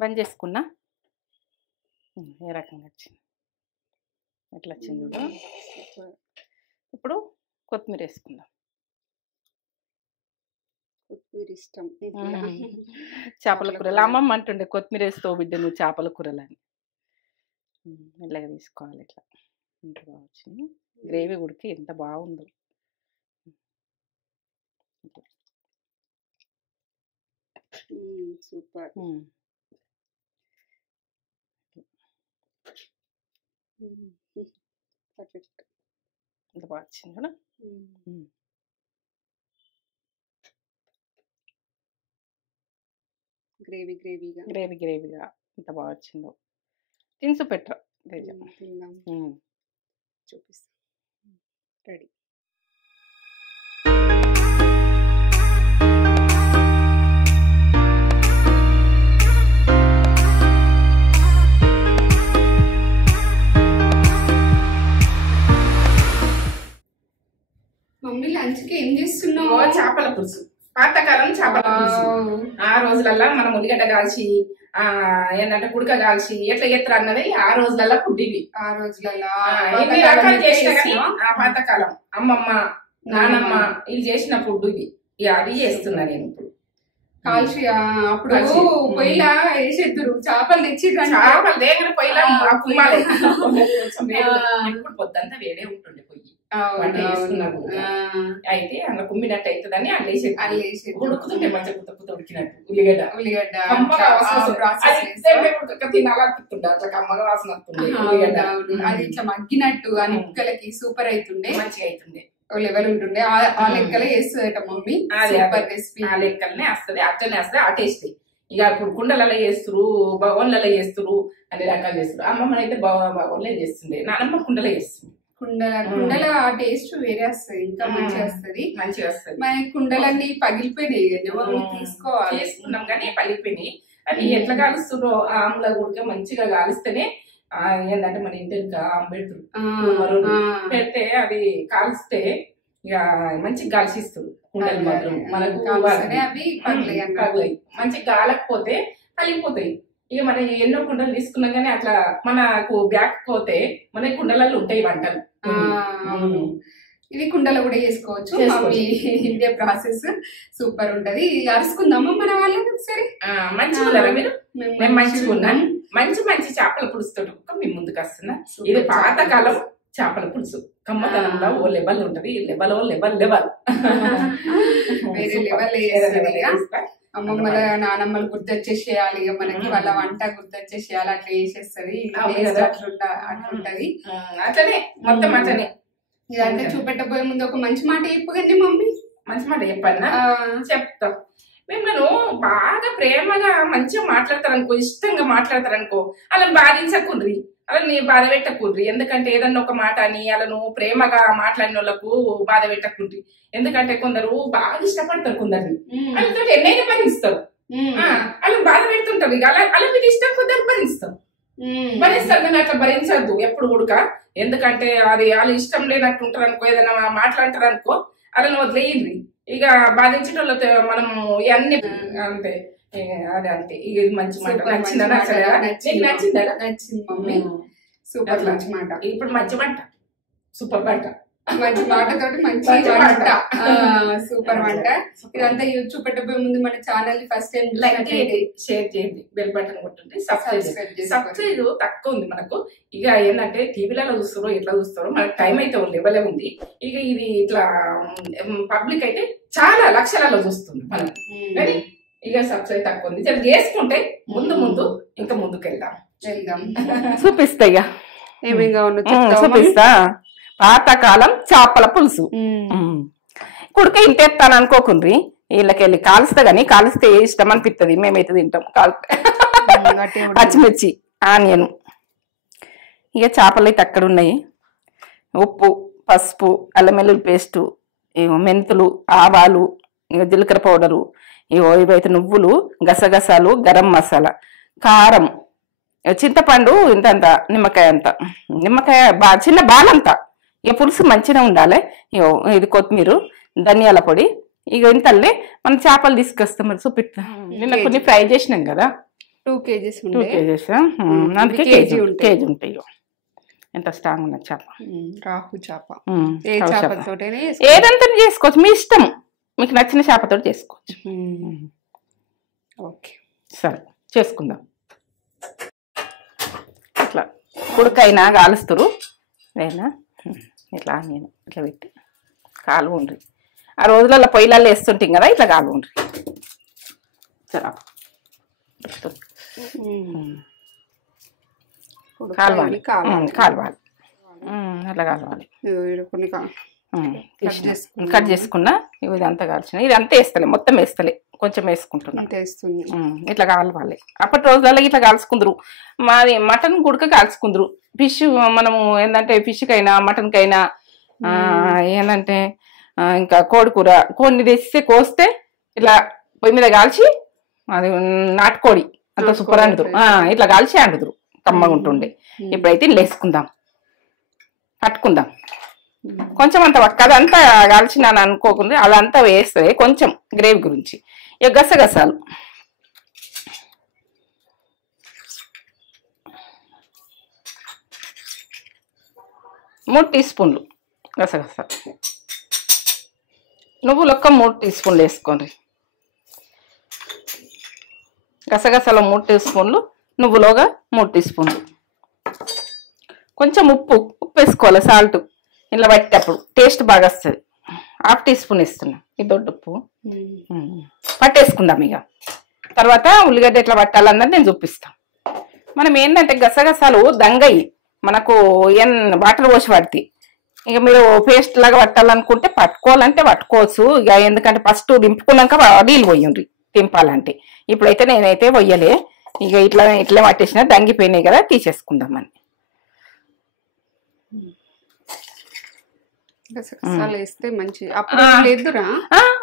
బంద్ చేసుకున్నా. ఏ రకంగా వచ్చింది, ఎట్లా వచ్చింది చూడు. ఇప్పుడు కొత్తిమీర వేసుకుందాం. కొత్తిమీర ఇష్టం చేపల కూరలు అమ్మమ్మ అంటుండే, కొత్తిమీర వేస్తావు బిడ్డ నువ్వు చేపల కూరలు అని. మెల్లగా తీసుకోవాలి. ఇట్లా ఇంత బాగా వచ్చింది. గ్రేవీ ఉడికి ఎంత బాగుందో. సూపర్. పర్ఫెక్ట్. ఎంత బాగా వచ్చింది కదా. గ్రేవీగా ఎంత బాగా వచ్చిందో. తినుసు పెట్ట చూపిస్తా. రెడీ. మమ్మీ లంచ్కి ఏం చేస్తున్నావు? చేపల పులుసు. పాతకాలం చేపల పులుసు. ఆ రోజులల్లా మనం ఉల్లిగడ్డ కాల్చి ఏంటంటే కుడక కాల్చి ఎట్లా ఎత్తరు అన్నది ఆ రోజులల్లా ఫుడ్ ఇవి. ఆ రోజులల్లా ఇన్ని రకాలు చేసినా కానీ ఆ పాతకాలం అమ్మమ్మ నానమ్మ వీళ్ళు చేసిన ఫుడ్ ఇవి. అది చేస్తున్నా నేను ఇప్పుడు. కాల్చి అప్పుడు పొయ్యిలా వేసేద్దరు చేపలు తెచ్చి చేపలు దేగర పొయ్యిలా ఇప్పుడు పొద్దంతా వేడే ఉంటుండే పొయ్యి. వంట చేస్తున్నారు అయితే అందులో కుమ్మినట్టు అవుతుందని అల్లేసి ఉడుకుతుంటే మంచిగా పుత్త ఉడికినట్టు ఉల్లిగడ్డ తినాలనిపిస్తుండే. అట్లా కమ్మగా వాసన వస్తుండే ఉల్లిగడ్డ. అది ఇట్లా మగ్గినట్టు ఆ నిక్కలకి సూపర్ అవుతుండే, మంచిగా అవుతుండే. లెవెల్ ఉంటుండే. ఆ లెక్కలే వేస్తుందట మమ్మీ. రెసిపీ ఆ లెక్కలనే వస్తుంది, అట్లనే వస్తుంది. ఆ టేస్ట్ ఇక ఇప్పుడు కుండలలో చేస్తురు, బగోన్లలో చేస్తురు, అన్ని రకాలు చేస్తురు. అమ్మమ్మ అయితే బగోన్లే చేస్తుండే, నానమ్మ కుండలో చేస్తుంది. కుండల ఆ టేస్ట్ వేరే వస్తుంది, ఇంకా మంచిగా వస్తుంది. మన కుండలన్నీ పగిలిపోయినాయి కదా, తీసుకోవాలి. తీసుకున్నాం కానీ పగిలిపోయినాయి. అది ఎట్లా కాలుస్తురో ఆమ్ల గుడిక మంచిగా కాలిస్తేనే ఏంటంటే మన ఇంటి పెడతారు పెడితే అది కాల్స్తే ఇక మంచిగా కాల్చిస్తారు కుండలు మాత్రం. మనకు అవి పగిలాయి. మంచిగా కాలకపోతే పలిగిపోతాయి. ఇక మనం ఎన్నో కుండలు తీసుకున్నాం కానీ అట్లా మనకు బ్యాక్ పోతే మన కుండలలో ఉంటాయి వంటలు. ఇది కుండలో కూడా చేసుకోవచ్చు. ఇదే ప్రాసెస్ సూపర్ ఉంటది. అరుచుకుందామా మన వాళ్ళని ఒకసారి. మంచిగా మీరు మేము మంచిగా ఉన్నాం. మంచి మంచి చేపల పులుసుతో మేము ముందుకు వస్తున్నా. ఇది పాతకాలం చేపల పులుసు. కమ్మతనంలో ఓ లెవెల్ ఉంటది. లెవెల్ వేరే లెవెల్. అమ్మమ్మల నానమ్మలు గుర్తొచ్చేసేయాలి, ఇక మనకి వాళ్ళ వంట గుర్తొచ్చేసేయాలి. అట్లా వేసేస్తుంది, అట్లుంటది. అట్లనే మొత్తం అట్లనే. ఇదంతా చూపెట్టబోయే ముందు ఒక మంచి మాట చెప్పకండి మమ్మీ. మంచి మాట చెప్పన్నా చెప్తాం. మిమ్మల్ని బాగా ప్రేమగా మంచిగా మాట్లాడతారనుకో, ఇష్టంగా మాట్లాడతారనుకో, అలా బాధించకుండ్రి, అలా నీ బాధ పెట్టకుండ్రి. ఎందుకంటే ఏదన్నా ఒక మాట అని అలా నువ్వు ప్రేమగా మాట్లాడిన వాళ్ళకు బాధ పెట్టకుండ్రి. ఎందుకంటే కొందరు బాగా ఇష్టపడతారు, కొందరిని వాళ్ళతో ఎన్నైనా భరిస్తారు. అలా బాధ పెడుతుంటారు. ఇక అలా మీకు ఇష్టం కొందరు భరిస్తారు కానీ అట్లా భరించద్దు ఎప్పుడు కూడా. ఎందుకంటే అది వాళ్ళు ఇష్టం లేనట్టు ఉంటారు అనుకో, ఏదైనా మాట్లాడతారు అనుకో, అలా వదిలేయండి. ఇక బాధించడంలో మనము ఇవన్నీ అంతే. అదే అంతే. ఇక మంచి మాట నచ్చిందా? నచ్చిందా? నచ్చింది మమ్మీ. సూపర్ మంచి మాట. ఇప్పుడు మంచి వంట, సూపర్ వంట, మంచి మాటతోటి మంచి వంట, సూపర్ వంట. ఇదంతా యూట్యూబ్ పెట్టబోయే ముందు మన ఛానల్ ఫస్ట్ టైం లైక్ చేయండి, షేర్ చేయండి, బెల్ బటన్ కొట్టండి. సబ్స్క్రైబ్ తక్కువ ఉంది మనకు. ఇక ఏంటంటే టీవీలలో చూస్తారో ఎట్లా చూస్తారో మనకు టైం అయితే లెవెలే ఉంది. ఇక ఇది ఇట్లా పబ్లిక్ అయితే చాలా లక్షలలో చూస్తుంది మనకు. కానీ ఇక సబ్స్క్రైబ్ తక్కువ ఉంది. జర చేసుకుంటే ముందు ఇంకా ముందుకు వెళ్దాం. చూపిస్తా. ఇక చూపిస్తా. పాతకాలం చేపల పులుసు. కుడిక ఇంటేస్తాను అనుకోకుండ్రి, వీళ్ళకెళ్ళి కాలుస్తా గానీ కాలుస్తే ఇష్టం అనిపిస్తుంది. మేమైతే తింటాం కాలిస్తే. పచ్చిమిర్చి, ఆనియన్, ఇక చేపలు అయితే అక్కడ ఉన్నాయి. ఉప్పు, పసుపు, అల్లం వెల్లుల్లి పేస్టు, మెంతులు, ఆవాలు, ఇక జీలకర్ర పౌడరు, ఇవైతే నువ్వులు, గసగసాలు, గరం మసాలా, కారం, చింతపండు ఇంతంత, నిమ్మకాయ అంత, నిమ్మకాయ చిన్న బాలంతా. ఇక పులుసు మంచిగా ఉండాలి. ఇది కొత్తిమీర, ధనియాల పొడి. ఇక ఇంతల్లే మనం చేపలు తీసుకొస్తాం. మరి చూపిస్తా. నిన్న కొన్ని ఫ్రై చేసినాం కదా, 2 kgs 2 kgs అందుకే కేజీ ఉంటాయి. ఎంత స్ట్రాంగ్ ఉన్న చేప, రాహు చేప. ఏదంతా చేసుకోవచ్చు, మీ ఇష్టం, మీకు నచ్చిన చేపతో చేసుకోవచ్చు. ఓకే సరే చేసుకుందాం. ఇట్లా కుడుకైనా కాలుస్తారు అయినా ఇట్లా నేను ఇట్లా పెట్టి కాలు ఉండ్రి. ఆ రోజులలో పొయ్యిలలో వేస్తుంటాం కదా, ఇట్లా కాలు ఉండ్రి. సరే కాలవాలి కాలవాలి అట్లా కాలవాలి. కట్ చేసుకున్నా ఇదంతా కాల్చిన, ఇదంతా వేస్తలే, మొత్తం వేస్తలే, కొంచెం వేసుకుంటున్నా. ఇట్లా కాలవాలి. అప్పటి రోజులలో ఇట్లా కాల్చుకుందరు. మాది మటన్ గుడక కాల్చుకుందరు. ఫిష్ మనము ఏంటంటే ఫిష్కైనా మటన్కైనా ఏంటంటే ఇంకా కోడికూర కొన్ని తెస్తే కోస్తే ఇట్లా పొయ్యి మీద కాల్చి, అది నాటుకోడి అంత సూపర్ అండుదురు. ఇట్లా కాల్చి అండుదురు, కమ్మగా ఉంటుండే. ఇప్పుడైతే ఇల్లు వేసుకుందాం, పట్టుకుందాం. కొంచెం అంత అదంతా కాల్చినాను అనుకోకుండా అదంతా వేస్తే కొంచెం గ్రేవీ గురించి. ఇక గసగసాలు 3 టీ స్పూన్లు గసగసాలు, నువ్వులు ఒక్క 3 టీ స్పూన్లు వేసుకోండి. గసగసాలు 3 టీ స్పూన్లు, నువ్వులోగా 3 టీ స్పూన్లు. కొంచెం ఉప్పు వేసుకోవాలి, సాల్ట్ ఇలా పట్టేటప్పుడు టేస్ట్ బాగా వస్తుంది. 1/2 టీ స్పూన్ వేస్తున్నా, ఈ దొడ్డు ఉప్పు పట్టేసుకుందాం. ఇక తర్వాత ఉల్లిగడ్డ ఎట్లా పట్టాలన్నది నేను చూపిస్తాను. మనం ఏంటంటే గసగసాలు దంగయి మనకు వాటర్ పోసి పడతాయి. ఇక మీరు పేస్ట్ లాగా పట్టాలనుకుంటే పట్టుకోవాలంటే పట్టుకోవచ్చు. ఇక ఎందుకంటే ఫస్ట్ దింపుకున్నాక నీళ్ళు పోయండి దింపాలంటే. ఇప్పుడైతే నేనైతే పోయలే, ఇక ఇట్లా పట్టేసిన దంగిపోయినాయి కదా, తీసేసుకుందామని.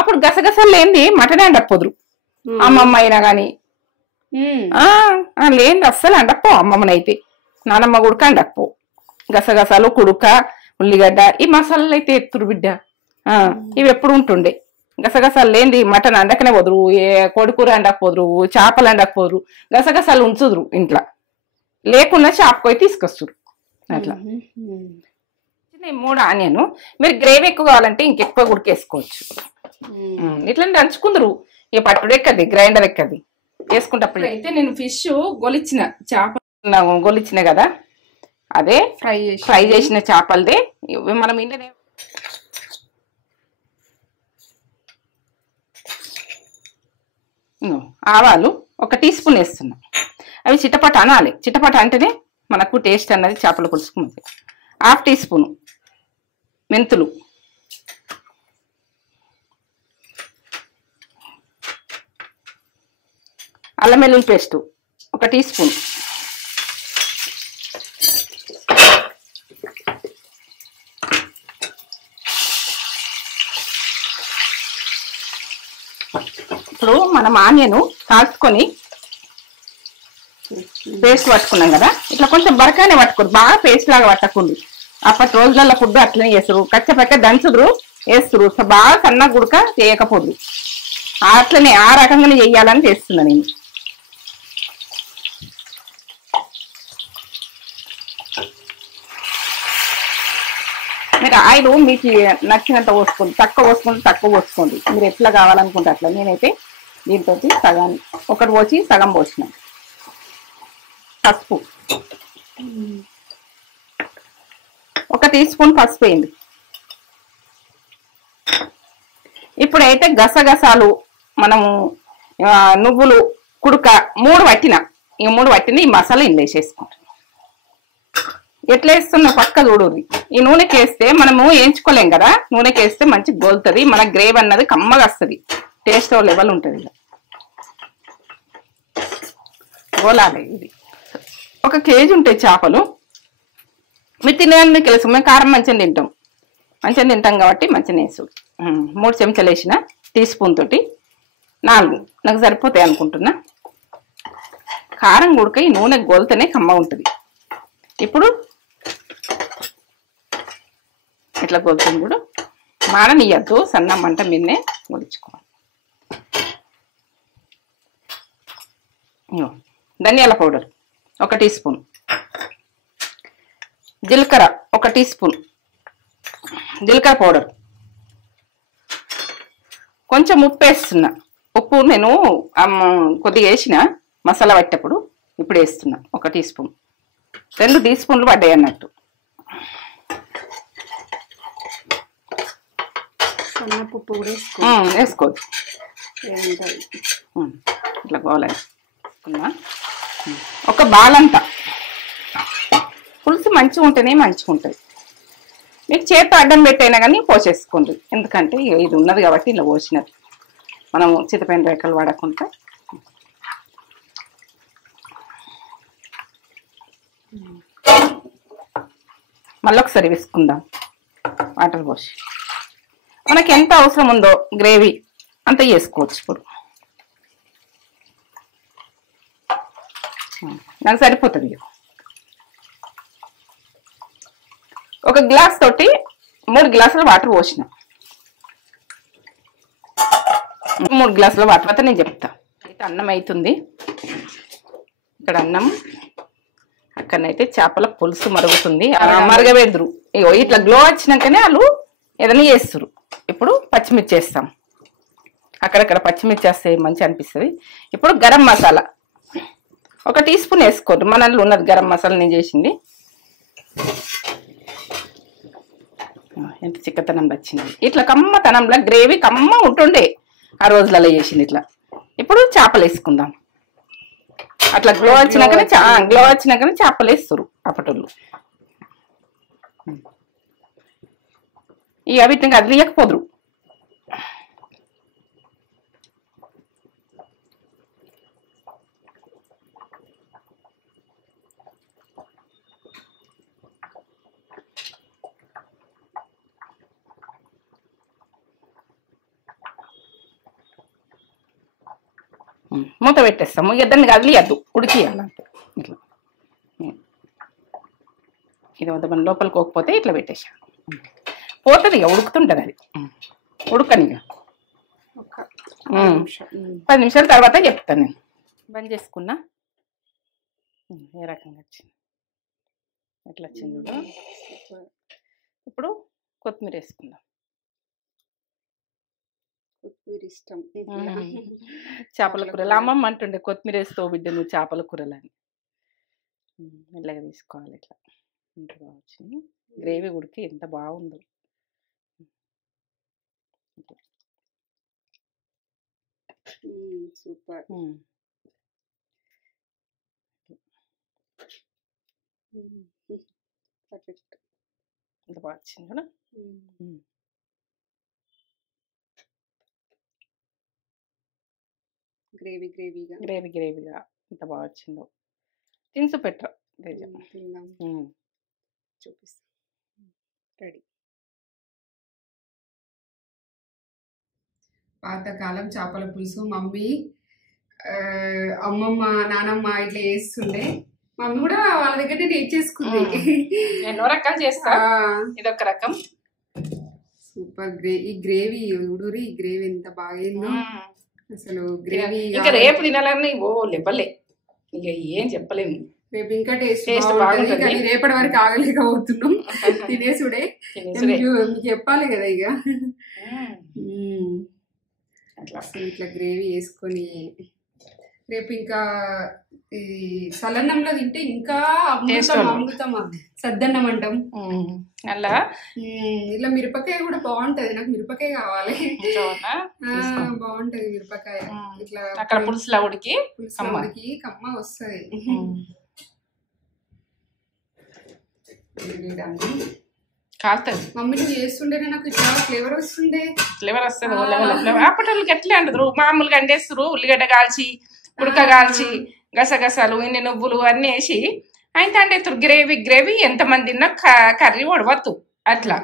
అప్పుడు గసగసాలు లేనిది మటనే అండకపోదురు అమ్మమ్మ అయినా గాని. లేనిది అస్సలు అండకపో అమ్మమ్మనైతే, నానమ్మ గుడక అండకపో. గసగసాలు కుడుక ఉల్లిగడ్డ ఈ మసాలాలు అయితే ఎత్తురు బిడ్డ. ఇవి ఎప్పుడు ఉంటుండే. గసగసాలు లేనిది మటన్ అండకనే పోదురు, కోడికూర అండకపోదురు, చేపలు అండకపోదురు. గసగసాలు ఉంచుదురు ఇంట్లో, లేకుండా చేపకోయి తీసుకొస్తారు అట్లా. 3 ఆనియన్. మీరు గ్రేవీ ఎక్కువ కావాలంటే ఇంకెక్కువ ఉడికేసుకోవచ్చు. ఇట్లా దంచుకుందరు. ఇక పట్టుడు ఎక్కది, గ్రైండర్ ఎక్కది వేసుకుంటప్పుడు. అయితే నేను ఫిష్ గొలిచిన చేప గొలిచిన కదా, అదే ఫ్రై చేసిన చేపలదే మనం ఇంట్లోనే. ఆవాలు 1 టీ స్పూన్ వేస్తున్నా. అవి చిటపట అనాలి. చిటపట అంటేనే మనకు టేస్ట్ అన్నది చేపలు పులుసుకుంది. 1/2 టీ స్పూన్ మెంతులు, అల్లం వెల్లుల్లి పేస్టు 1 టీ స్పూన్, ఇప్పుడు మనం ఆనియన్ కాల్చుకొని పేస్ట్ పట్టుకున్నాం కదా, ఇట్లా కొంచెం బరకానే పట్టుకోరు, బాగా పేస్ట్ లాగా పట్టకుండా. అప్పటి రోజులలో ఫుడ్ అట్లనే చేస్తారు, కచ్చపక్క దంచుదురు వేస్తురు, బాగా సన్న గుడక చేయకపోదు. అట్లనే ఆ రకంగానే చెయ్యాలని చేస్తున్నా నేను. మీరు ఆయిల్ మీకు నచ్చినంత పోసుకోండి, తక్కువ పోసుకోండి తక్కువ పోసుకోండి, మీరు ఎట్లా కావాలనుకుంటే అట్లా. నేనైతే దీంతో సగాన్ని 1 పోసి సగం పోసిన. పసుపు 1 టీ స్పూన్ పసుపు వేయండి. ఇప్పుడైతే గసగసాలు మనము నువ్వులు కుడుక 3 పట్టిన, ఈ 3 పట్టిన ఈ మసాలా ఇందులో వేసేసుకుంటాం. ఎట్లా వేస్తున్నా పక్క చూడుర్రి. ఈ నూనెకి వేస్తే మనము వేయించుకోలేం కదా, నూనెకి వేస్తే మంచి గోలుతుంది, మన గ్రేవీ అన్నది కమ్మగా వస్తుంది, టేస్ట్ లెవెల్ ఉంటుంది. గోలాలి. ఇది 1 కేజీ ఉంటాయి చేపలు. మీరు తినేదాన్ని మీకు తెలుసు, మేము కారం మంచిగా తింటాం కాబట్టి మంచిగా వేసు. 3 చెంచాలు వేసిన టీ స్పూన్ తోటి 4 నాకు సరిపోతాయి అనుకుంటున్నా. కారం గుడక ఈ నూనె గోలితేనే కమ్మ ఉంటుంది. ఇప్పుడు ఇట్లా గోలుతుంది కూడా, మాడనియద్దు, సన్న మంట మీదనే గొలుచుకోవాలి. ధనియాల పౌడర్ 1 టీ స్పూన్, జీలకర్ర 1 టీ స్పూన్, జీలకర్ర పౌడర్, కొంచెం ఉప్పు వేస్తున్నా. ఉప్పు నేను కొద్దిగా వేసిన మసాలా పట్టేటప్పుడు, ఇప్పుడు వేస్తున్నా 1 టీ స్పూన్. 2 టీ స్పూన్లు పడ్డాయి అన్నట్టు. సన్నపప్పు కూడా వేసుకోవచ్చు. ఇట్లా గోలేసుకున్నా. ఒక బాలంతా పులుసు మంచిగా ఉంటేనే మంచిగా ఉంటుంది. మీకు చేతి అడ్డం పెట్టైనా కానీ పోసేసుకోండి, ఎందుకంటే ఇది ఉన్నది కాబట్టి ఇలా పోసినది. మనం చింతపండు రేఖలు వాడకుండా మళ్ళీ ఒకసారి వేసుకుందాం. వాటర్ పోసి మనకి ఎంత అవసరం ఉందో గ్రేవీ అంత చేసుకోవచ్చు. ఇప్పుడు నాకు సరిపోతుంది. ఒక గ్లాస్ తోటి 3 గ్లాసుల వాటర్ పోసిన. 3 గ్లాసుల వాటర్ అయితే నేను చెప్తా. అయితే అన్నం అవుతుంది. ఇక్కడ అన్నం, అక్కడనైతే చేపల పులుసు మరుగుతుంది. మరగబెడదురు. ఇగో ఇట్లా గ్లో వచ్చినాకనే వాళ్ళు ఏదైనా చేస్తురు. ఇప్పుడు పచ్చిమిర్చి వేస్తాం. అక్కడక్కడ పచ్చిమిర్చి వేస్తే మంచి అనిపిస్తుంది. ఇప్పుడు గరం మసాలా 1 టీ స్పూన్ వేసుకోండి. మనలో ఉన్నది గరం మసాలా నేను చేసింది. ఎంత చిక్కతనం వచ్చింది. ఇట్లా కమ్మతనంలో గ్రేవీ కమ్మ ఉంటుండే ఆ రోజులలో చేసింది ఇట్లా. ఇప్పుడు చేపలు వేసుకుందాం. అట్లా గ్లో వచ్చినాకనే చేపలు వేస్తారు అప్పటోళ్ళు. ఇక వీటిని కదిలియకపోదురు. మూత పెట్టేస్తాము. ఇద్దరిని కదిలియద్దు, ఉడికియాలంటే ఇట్లా. ఇది వద్ద మన లోపలికి పోకపోతే ఇట్లా పెట్టేసా పోతుంది. ఇక ఉడుకుతుంటుంది అది. ఉడకని ఇక 10 నిమిషాల తర్వాత చెప్తాను నేను. బంద్ చేసుకున్నా. ఏ రకంగా వచ్చింది, ఎట్లా వచ్చింది చూడు. ఇప్పుడు కొత్తిమీర వేసుకుందాం. కొత్తిమీర ఇష్టం చేపల కూరలు. అమ్మమ్మ అంటుండే కొత్తిమీర వేస్తావు బిడ్డ నువ్వు చేపల కూరలు అని. మెల్లగా తీసుకోవాలి. ఇట్లా ఎంత బాగా వచ్చింది. గ్రేవీ ఉడికి ఎంత బాగుందో. సూపర్. పర్ఫెక్ట్. ఎంత బాగా వచ్చింది కదా. గ్రేవీగా ఎంత బాగా వచ్చిందో. తినుసు పెట్టరా చూపిస్తా. రెడీ. పాతకాలం చేపల పులుసు మమ్మీ, అమ్మమ్మ, నానమ్మ ఇట్లా చేస్తుండే. మమ్మీ కూడా వాళ్ళ దగ్గర నేర్చేసుకుంది. ఎన్నో రకాలు చేస్తా, ఇదొక రకం. సూపర్. ఈ గ్రేవీ ఉడూరి, ఈ గ్రేవీ ఎంత బాగైందో అసలు. గ్రేవీ ఇంకా రేపు తినాలని లెబ్బలే, ఇక ఏం చెప్పలేము. రేపు ఇంకా టేస్ట్ బాగుంటుంది, కానీ రేపటి వరకు ఆగలేకపోతున్నాం. తినేసుడే మీకు చెప్పాలి కదా. ఇక ఇట్లా గ్రేవీ వేసుకొని రేపు ఇంకా ఈ సలన్నంలో తింటే ఇంకా అమృతమా సద్దన్నం అంటాం. అలా ఇలా మిరపకాయ కూడా బాగుంటది. నాకు మిరపకాయ కావాలి. బాగుంటది మిరపకాయ. ఇట్లా అక్కడ పులుసులా ఉడికి కమ్మ వస్తుంది. మమ్మీ నువ్వు చేస్తుండేనే నాకు ఇట్లా ఫ్లేవర్ వస్తుంది. అప్పటి ఎట్లా అంటారు, మామూలుగా అండేస్తారు. ఉల్లిగడ్డ కాల్చి, ఉడక కాల్చి, గసగసాలు, ఇన్ని నువ్వులు అన్ని వేసి అయితే అండేస్తారు. గ్రేవీ ఎంతమంది తిన్నా కర్రీ వడవద్దు అట్లా.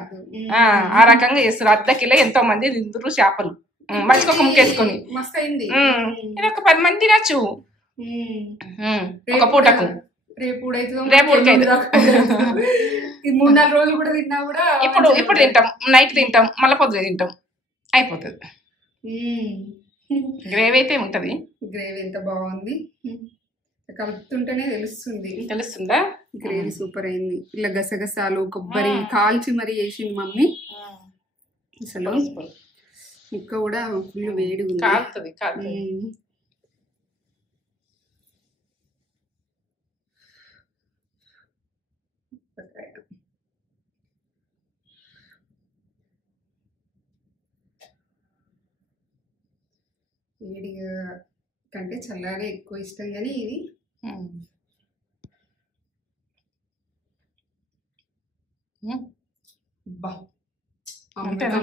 ఆ రకంగా చేస్తారు. 1/2 కిలో ఎంతో మంది తింటారు చేపలు. మంచిగా ఒక ముక్కేసుకొని ఇది ఒక 10 మంది తినచ్చు ఒక పూటకు. రేపు ఉడకైదు. 3-4 రోజులు కూడా తిన్నా కూడా ఇప్పుడు తింటాం, నైట్ తింటాం, మళ్ళీ పొద్దున తింటాం, అయిపోతుంది. గ్రేవీ అయితే ఉంటది. గ్రేవీ ఎంత బాగుంది. కలుపుతుంటేనే తెలుస్తుంది. తెలుస్తుందా? గ్రేవీ సూపర్ అయింది. ఇలా గసగసాలు కొబ్బరి కాల్చి మరీ వేసింది మమ్మీ. అసలు ముక్క కూడా ఫుల్ వేడి ఉంది. వేడిగా కంటే చల్లారే ఎక్కువ ఇష్టం, కానీ ఇది అంతేనా?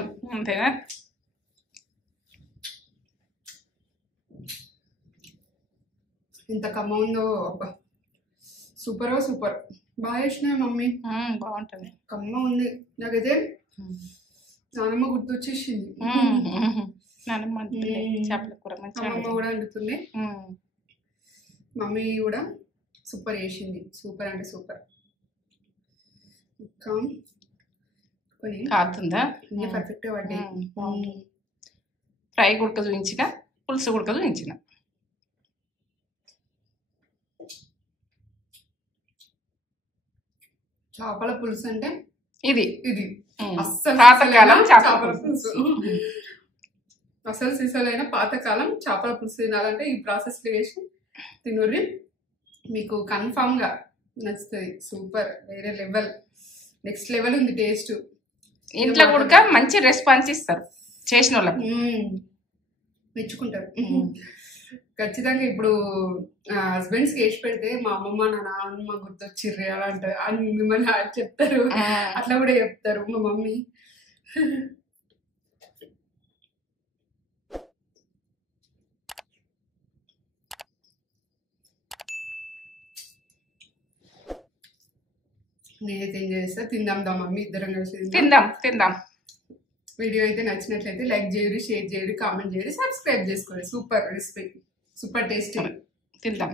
ఎంత కమ్మ ఉందో. Super super. బాగా చేసినా మమ్మీ. బాగుంటుంది. కమ్మ ఉంది. నాకైతే నానమ్మ గుర్తొచ్చేసింది. చేపల కూర అమ్మమ్మ కూడా వండుతుంది. మమ్మీ కూడా సూపర్ చేసింది. సూపర్ అంటే సూపర్. కాలుతుందా? పర్ఫెక్ట్ గా పడ్డాయి. ఫ్రై గుడక చూపించిన, పులుసు గుడక చూపించిన. చేపల పులుసు అంటే ఇది అస్సలు పాతకాలం చేపల పులుసు. అసలు సీసాలైన పాతకాలం చేపల పులుసు తినాలంటే ఈ ప్రాసెస్ వేసి తినుర్రి, మీకు కన్ఫామ్ గా నచ్చుతుంది. సూపర్, వేరే లెవెల్, నెక్స్ట్ లెవెల్ ఉంది టేస్ట్. ఇంట్లో కూడా మంచి రెస్పాన్స్ ఇస్తారు చేసిన వాళ్ళకి, మెచ్చుకుంటారు ఖచ్చితంగా. ఇప్పుడు హస్బెండ్స్ కి వేసి పెడితే మా అమ్మమ్మ నా నాన్నమ్మ గుర్తొచ్చిర్రి అలా అంటారు, అని మిమ్మల్ని చెప్తారు. అట్లా కూడా చెప్తారు మా మమ్మీ. నేనైతే ఎంజాయ్ చేస్తా. తిందాం దా మమ్మీ, ఇద్దరం కలిసి తిందాం. వీడియో అయితే నచ్చినట్లయితే లైక్ చేయరు, షేర్ చేయరు, కామెంట్ చేయరు, సబ్స్క్రైబ్ చేసుకోండి. Super recipe, super tasty. తిందాం.